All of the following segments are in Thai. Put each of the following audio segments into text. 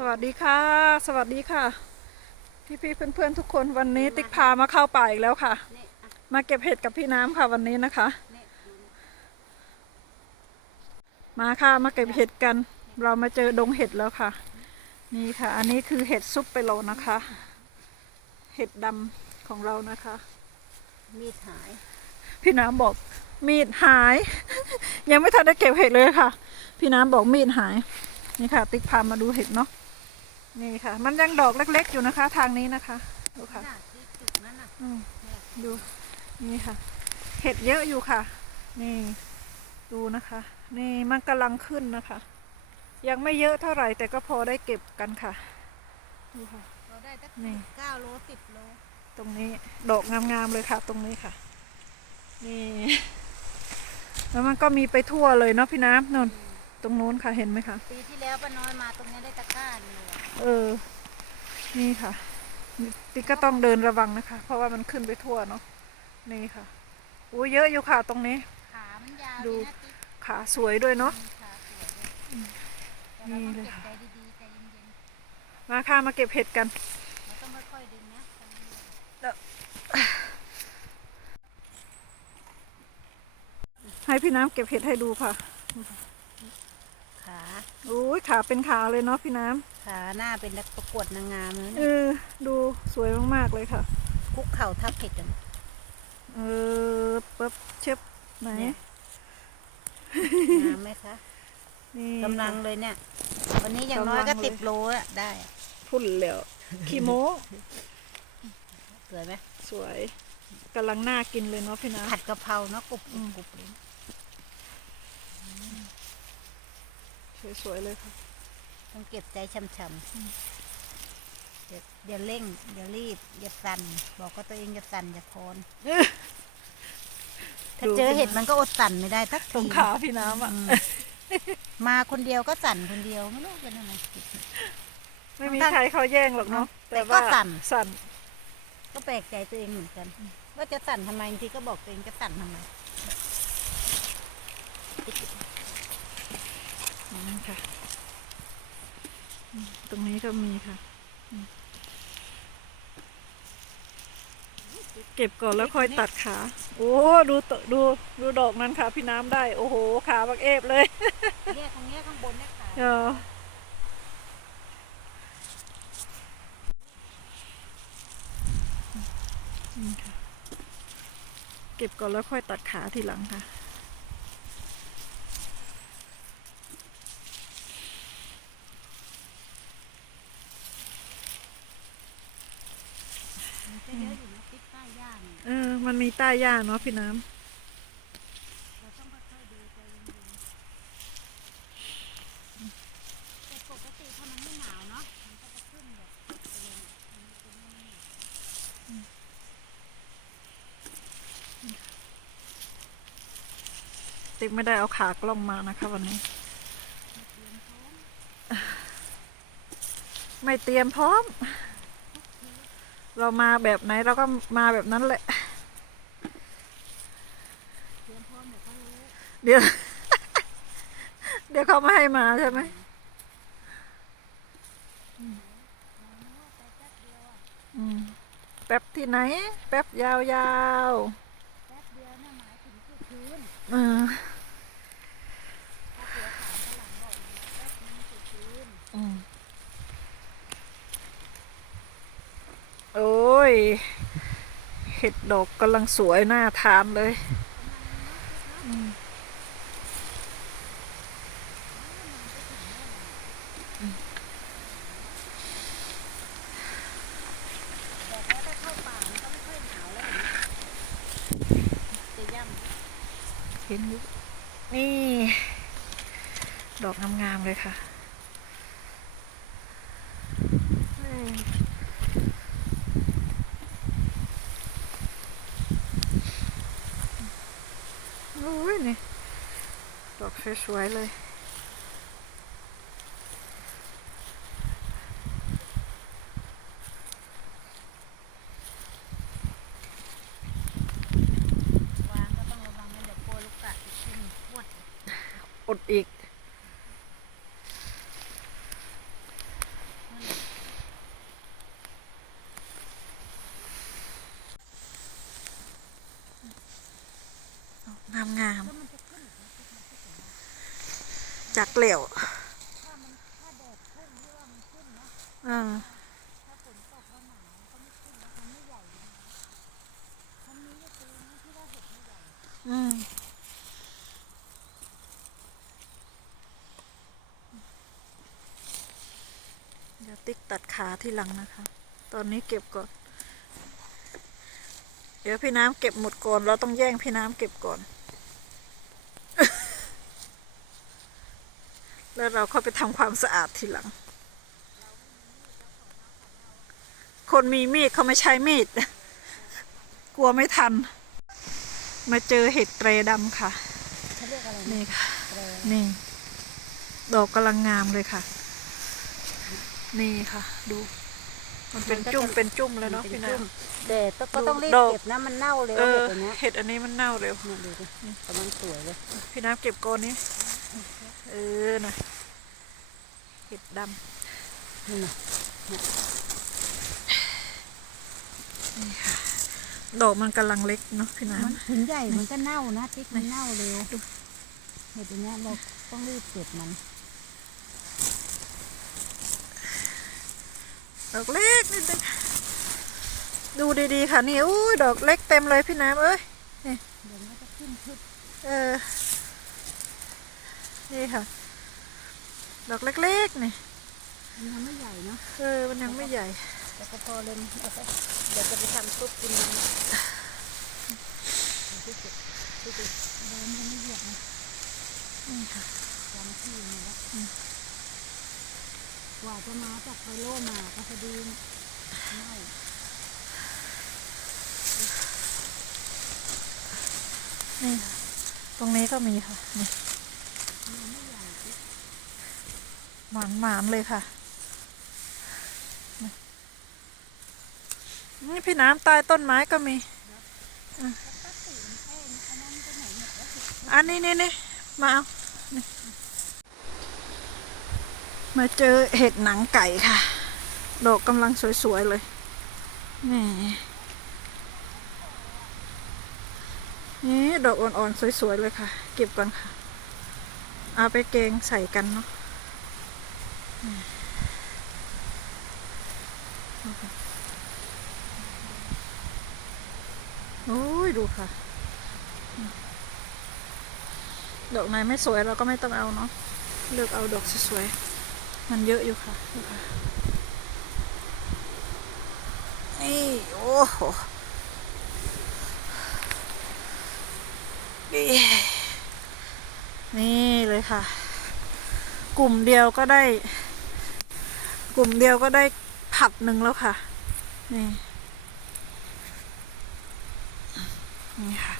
สวัสดีค่ะ สวัสดีค่ะ พี่พี่ๆเพื่อนๆทุกคนวันนี้ติ๊กพามาเข้าป่าอีกแล้วค่ะ มาเก็บเห็ดกับพี่น้ำค่ะวันนี้นะคะ มาค่ะมาเก็บเห็ดกัน เรามาเจอดงเห็ดแล้วค่ะ นี่ค่ะ อันนี้คือเห็ดซุปเปโลนะคะ เห็ดดำของเรานะคะ มีดหาย พี่น้ำบอกมีดหาย ยังไม่ทันได้เก็บเห็ดเลยค่ะ พี่น้ำบอกมีดหายนี่ค่ะ ติ๊กพามาดูเห็ดเนาะ นี่ค่ะ มันยังดอกเล็ก ๆ อยู่นะคะ ทางนี้นะคะ ดูค่ะน่ะที่จุดนั้นน่ะอืมดูนี่ค่ะ เห็ดเยอะอยู่ค่ะ นี่ ดูนะคะ นี่มันกำลังขึ้นนะคะ ยังไม่เยอะเท่าไหร่ แต่ก็พอได้เก็บกันค่ะดูค่ะเราได้ตั้งนี่เก้าโลสิบโลตรงนี้ดอกงามๆเลยค่ะ ตรงนี้ค่ะ นี่ แล้วมันก็มีไปทั่วเลยเนาะพี่น้ำนน ตรงนู้นค่ะเห็นไหมคะ ปีที่แล้วป้าน้อยมาตรงนี้ได้ตะกร้าหนึ่งเลยเออ นี่ค่ะติ๊กก็ต้องเดินระวังนะคะ เพราะว่ามันขึ้นไปทั่วเนาะนี่ค่ะอู้เยอะอยู่ค่ะตรงนี้ ขามันยาวดูดีนะติ๊กขาสวยด้วยเนาะขาสวยด้วยแต่เรานี่ต้องเลยเก็บค่ะใจดีๆใจเย็นมาค่ะมาเก็บเห็ดกันๆเราต้องค่อยๆดึงนะให้พี่น้ำเก็บเห็ดให้ดูค่ะ ขาอุ้ยขาเป็นขาเลยเนาะพี่น้ำขาหน้าเป็นนักประกวดนางงามเลยเอนะอดูสวยมากๆเลยค่ะ คุกเข่าทับเผ็ดกันเออปั๊บเช็บไหนเนี่ยงามไหมคะนี่กำลังค่ะเลยเนี่ย วันนี้อย่างน้อยก็กำลังเลยสิบโลอะได้พุ่นแล้วขี้โม้สวยไหมสวยกำลังน่ากินเลยเนาะพี่น้ผัดกะเพราเนาะกรุบๆกรุบเลย สวยๆเลยค่ะ ต้องเก็บใจช่ำๆอย่าอย่าเร่งอย่ารีบอย่าสั่น บอกว่าตัวเองอย่าสั่นอย่าพรถ้าดู เจอสิเห็ดมันก็อดสั่นไม่ได้ทักตรทีงขาพี่น้ำอะ อืมมาคนเดียวก็สั่นคนเดียวไม่รู้เป็นอะไร ไม่มีใครเขาแย่งหรอกเนาะแต่ก็ว่าสั่น สั่น ก็แปลกใจตัวเองเหมือนกัน ว่าจะสั่นทำไมบางทีก็บอกตัวเองจะสั่นทำไมอืม ค่ะอืมตรงนี้ก็มีค่ะอืมเก็บก่อนแล้วค่อยตัดขา โอ้ดูตดูดูดอกนั้นค่ะ พี่น้ำได้ โอ้โห ขาบักเอฟเลยเนี่ยตรงเนี้ยข้างบนเนี่ยขาเออนี่ค่ะเก็บก่อนแล้วค่อยตัดขาทีหลังค่ะ มันก็เยอะอยู่นะติ๊กใต้ย่าเนี่ย เออ มันมีใต้หญ้าเนาะพี่น้ เราต้องค่อยๆดูใจเย็นๆแต่ปกติถ้ามันไม่หนาวเนาะมันก็จะขึ้นแบ บไปเลยอันนี้เป็นไม่ำติ๊กไม่ได้เอาขากล้องมานะคะวันนี้ ไม่เตรียมพร้อม เรามาแบบไหนเราก็มาแบบนั้นแหละ เตรียมพร้อมเดี๋ยวเขารู้ เดี๋ยว เดี๋ยวเขาไม่ให้มาใช่ไหมอืมแป๊บที่ไหน แป๊บยาวแป๊บเดียวเนี่ยหมายถึงคือคืนๆเออถ้าเสือถามฝรั่งบอกมาแป๊บนึงคือคืนอืมโอ้ย เห็ดดอกกำลังสวยน่าทานเลยอืม แต่ว่าถ้า เข้าป่ามันก็ไม่ค่อยหนาวแล้วเห็นไหมจะย่ำเห็นอยู่นี่ ดอกงามๆเลยค่ะอืมโอ้ยนี่ ดอกสวยๆเลย อดอีก งามงามจักเหลวอ่า嗯。Mm. ติ๊กตัดขาที่หลังนะคะ ตอนนี้เก็บก่อน เดี๋ยวพี่น้ำเก็บหมดก่อน เราต้องแย่งพี่น้ำเก็บก่อน แล้วเราเข้าไปทำความสะอาดทีหลัง คนมีมีดเขาไม่ใช้มีด กลัวไม่ทัน มาเจอเห็ดเตรดำค่ะเขาเรียกอะไรนะนี่ค่ะแปรนี่ ดอกกำลังงามเลยค่ะ นี่ค่ะ ดู มันเป็นจุ่มเป็นจุ่มเลยเนาะพี่น้ำแต่ก็ต้องรีบดอกเก็บนะมันเน่าเร็วเออแบบเนี้ยเห็ดอันนี้มันเน่าเร็วเนี่ยดูดิกำลังสวยเลยพี่น้ำเก็บก้อนนี้ เออนะเห็ดดนี่นะำดอกมันกำลังเล็กเนาะพี่น้มันถึงใหญ่มันก็เน่านะติ๊กมันเน่าเร็วเห็ดอย่างเงี้ยเราต้องรีบเก็บมัน ดอกเล็กนิดนึงดูดีๆค่ะนี่อุ้ยดอกเล็กเต็มเลยพี่น้ำเอ้ยเดี๋ยวมันจะขึ้นขึ้นเออนี่ค่ะ ดอกเล็กๆนี่มันยังไม่ใหญ่เนาะเออมันยังไม่ใหญ่แต่ก็พอเลยเอาไปเดี๋ยวจะไปทำซุปกินมันที่เก็บที่เก็บเดินยังไม่เหยียบนะนี่ค่ะจำที่นี่แล้ว กว่าจะมาจากไคโลมาก็พอดีเน่นี่ตรงนี้ก็มีค่ะนี่หวานหวานๆเลยค่ะ นี่พี่น้ำใต้ต้นไม้ก็มี อันนี้นี่นี่มาเอานี่ มาเจอเห็ดหนังไก่ค่ะ ดอกกำลังสวย ๆ เลย นี่นี่ดอกอ่อนๆสวย ๆ เลยค่ะ เก็บก่อนค่ะ เอาไปเกงใส่กันเนาะโอ้ย ดูค่ะ ดอกไหนไม่สวยเราก็ไม่ต้องเอาเนาะเลือกเอาดอกสวยๆ มันเยอะอยู่ค่ะนี่โอ้โหนี่นี่เลยค่ะ กลุ่มเดียวก็ได้ กลุ่มเดียวก็ได้ผัดหนึ่งแล้วค่ะ นี่ นี่ค่ะ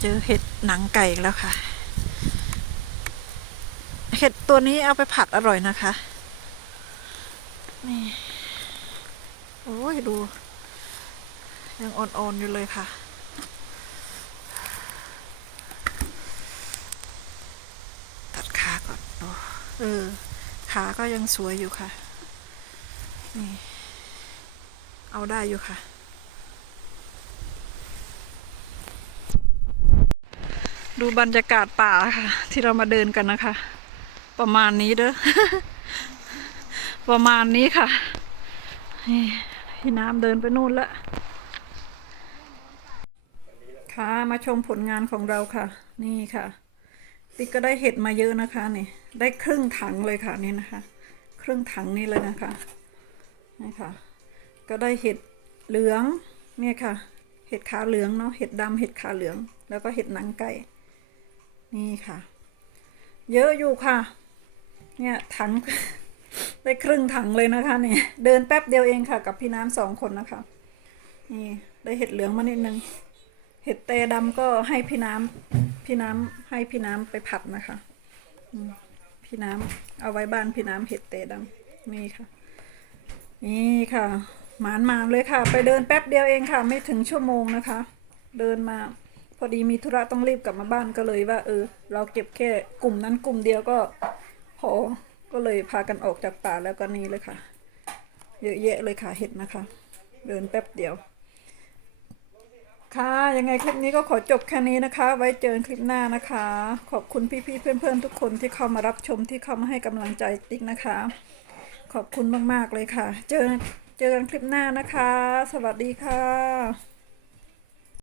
เจอเห็ดหนังไก่แล้วค่ะ เห็ดตัวนี้เอาไปผัดอร่อยนะคะ นี่ โอ้ยดู ยังอ่อนๆอยู่เลยค่ะ ตัดขาก่อนอเออ ขาก็ยังสวยอยู่ค่ะ นี่ เอาได้อยู่ค่ะดูบรรยากาศป่าค่ะ ที่เรามาเดินกันนะคะ ประมาณนี้เด้อ ประมาณนี้ค่ะนี่พี่น้ำเดินไปนู่นละ ค่ะมาชมผลงานของเราค่ะ นี่ค่ะติ๊กก็ได้เห็ดมาเยอะนะคะนี่ ได้ครึ่งถังเลยค่ะนี่นะคะ ครึ่งถังนี่เลยนะคะนี่ค่ะ ก็ได้เห็ดเหลืองเนี่ยค่ะ เห็ดขาเหลืองเนาะ เห็ดดำเห็ดขาเหลือง แล้วก็เห็ดหนังไก่ นี่ค่ะ เยอะอยู่ค่ะ เนี่ยถังได้ครึ่งถังเลยนะคะเนี่ยเดินแป๊บเดียวเองค่ะ กับพี่น้ำสองคนนะคะ นี่ได้เห็ดเหลืองมานิดนึง เห็ดเตดำก็ให้พี่น้ำพี่น้ำให้พี่น้ำไปผัดนะคะพี่น้ำเอาไว้บ้านพี่น้ำเห็ดเตดำนี่ค่ะ นี่ค่ะหมานมาเลยค่ะ ไปเดินแป๊บเดียวเองค่ะ ไม่ถึงชั่วโมงนะคะ เดินมาพอดีมีธุระต้องรีบกลับมาบ้านก็เลยว่า เออ เราเก็บแค่กลุ่มนั้นกลุ่มเดียวก็ พอก็เลยพากันออกจากป่าแล้วก็นี่เลยค่ะ เยอะแยะเลยค่ะเห็ดนะคะ เดินแป๊บเดียว ค่ะ ยังไงคลิปนี้ก็ขอจบแค่นี้นะคะ ไว้เจอกันคลิปหน้านะคะ ขอบคุณพี่ๆเพื่อนๆทุกคนที่เข้ามารับชมที่เข้ามาให้กำลังใจติ๊กนะคะ ขอบคุณมากๆเลยค่ะ เจอเจอกันคลิปหน้านะคะ สวัสดีค่ะ